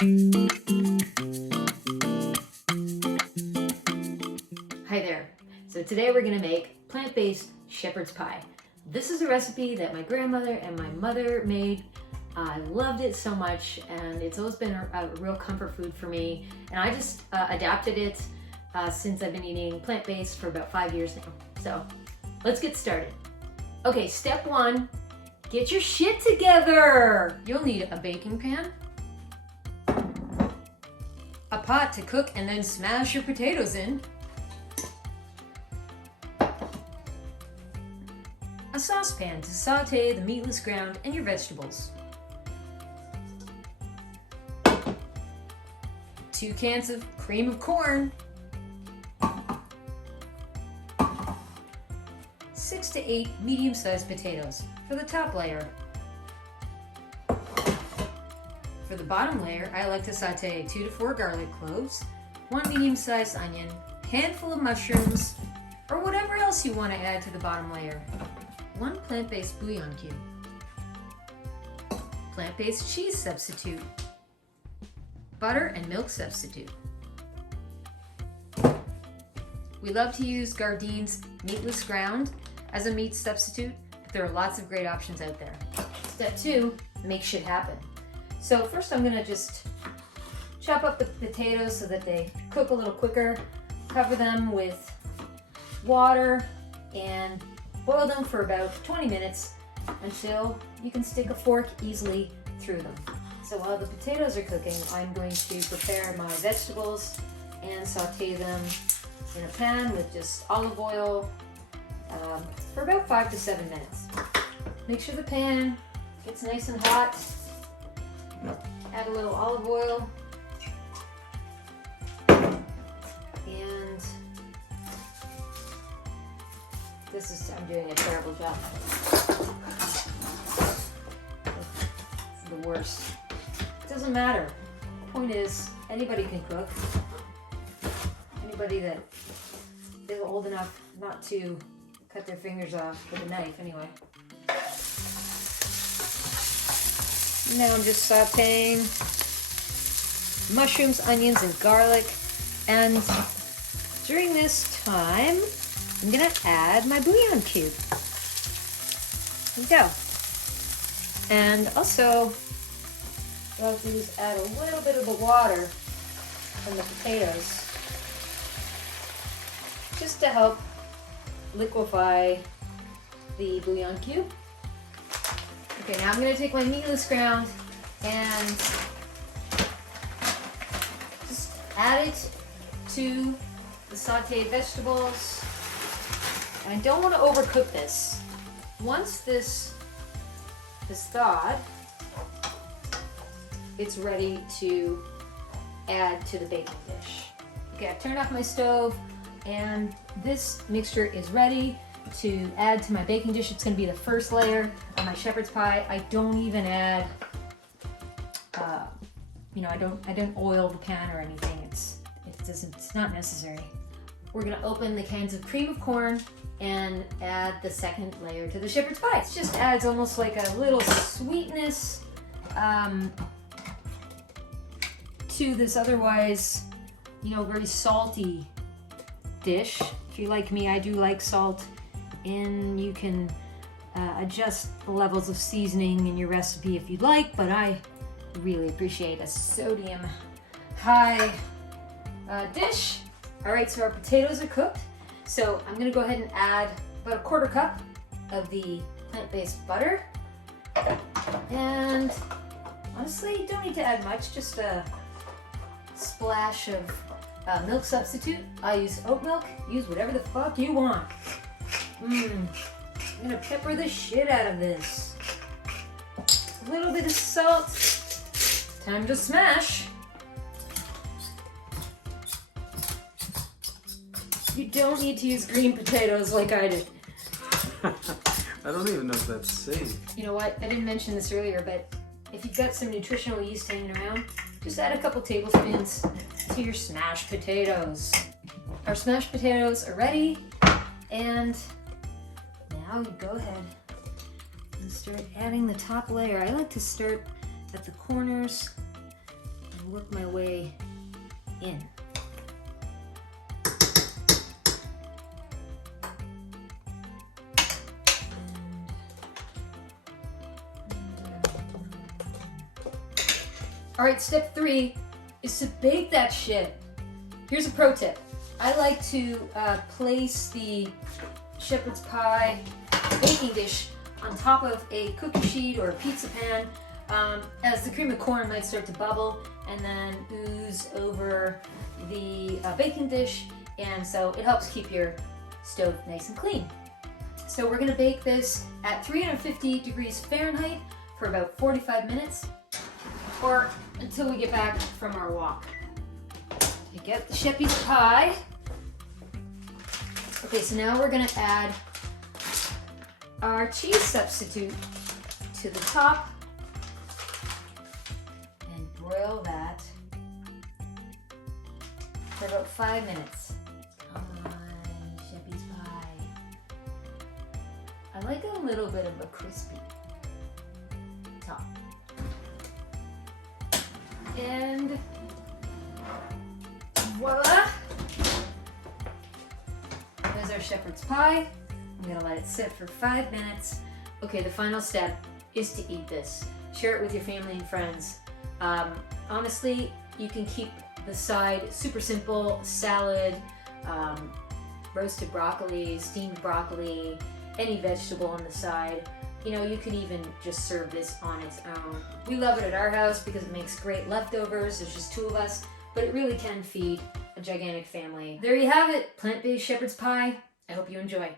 Hi there. So today we're going to make plant-based shepherd's pie. This is a recipe that my grandmother and my mother made. I loved it so much, and it's always been a real comfort food for me. And I just adapted it since I've been eating plant-based for about 5 years now. So let's get started. Okay, step one, get your shit together. You'll need a baking pan, a pot to cook and then smash your potatoes in, a saucepan to saute the meatless ground and your vegetables, 2 cans of cream of corn, 6 to 8 medium-sized potatoes for the top layer. For the bottom layer, I like to saute 2 to 4 garlic cloves, 1 medium-sized onion, handful of mushrooms, or whatever else you want to add to the bottom layer. 1 plant-based bouillon cube, plant-based cheese substitute, butter and milk substitute. We love to use Gardine's meatless ground as a meat substitute, but there are lots of great options out there. Step 2, make shit happen. So first I'm gonna just chop up the potatoes so that they cook a little quicker, cover them with water, and boil them for about 20 minutes until you can stick a fork easily through them. So while the potatoes are cooking, I'm going to prepare my vegetables and saute them in a pan with just olive oil for about 5 to 7 minutes. Make sure the pan gets nice and hot. Add a little olive oil. And I'm doing a terrible job. It's the worst. It doesn't matter. The point is, anybody can cook. Anybody that is old enough not to cut their fingers off with a knife, anyway. Now I'm just sauteing mushrooms, onions, and garlic. And during this time, I'm gonna add my bouillon cube. There we go. And also, what I'll do is add a little bit of the water from the potatoes just to help liquefy the bouillon cube. Okay, now I'm gonna take my meatless ground and just add it to the sauteed vegetables. And I don't want to overcook this. Once this is thawed, it's ready to add to the baking dish. Okay, I've turned off my stove and this mixture is ready to add to my baking dish. It's going to be the first layer of my shepherd's pie. I don't even add, I don't oil the pan or anything. It's not necessary. We're going to open the cans of cream of corn and add the second layer to the shepherd's pie. It just adds almost like a little sweetness to this otherwise, very salty dish. If you're like me, I do like salt, and you can adjust the levels of seasoning in your recipe if you'd like, but I really appreciate a sodium high dish. All right, so our potatoes are cooked. So I'm gonna go ahead and add about a 1/4 cup of the plant-based butter. And honestly, you don't need to add much, just a splash of milk substitute. I use oat milk, use whatever the fuck you want. I'm gonna pepper the shit out of this. A little bit of salt. Time to smash. You don't need to use green potatoes like I did. I don't even know if that's safe. You know what? I didn't mention this earlier, but if you've got some nutritional yeast hanging around, just add a couple tablespoons to your smashed potatoes. Our smashed potatoes are ready, and now you go ahead and start adding the top layer. I like to start at the corners and work my way in. All right, step 3 is to bake that shit. Here's a pro tip. I like to place the shepherd's pie baking dish on top of a cookie sheet or a pizza pan, as the cream of corn might start to bubble and then ooze over the baking dish, and so it helps keep your stove nice and clean. So we're gonna bake this at 350 degrees Fahrenheit for about 45 minutes, or until we get back from our walk. You get the shepherd's pie. Okay, so now we're gonna add our cheese substitute to the top and broil that for about 5 minutes. Come on, shepherd's pie. I like a little bit of a crispy top. And voila! There's our shepherd's pie. I'm gonna let it sit for 5 minutes. Okay, the final step is to eat this. Share it with your family and friends. Honestly, you can keep the side super simple: salad, roasted broccoli, steamed broccoli, any vegetable on the side. You know, you can even just serve this on its own. We love it at our house because it makes great leftovers. There's just 2 of us, but it really can feed a gigantic family. There you have it, plant-based shepherd's pie. I hope you enjoy.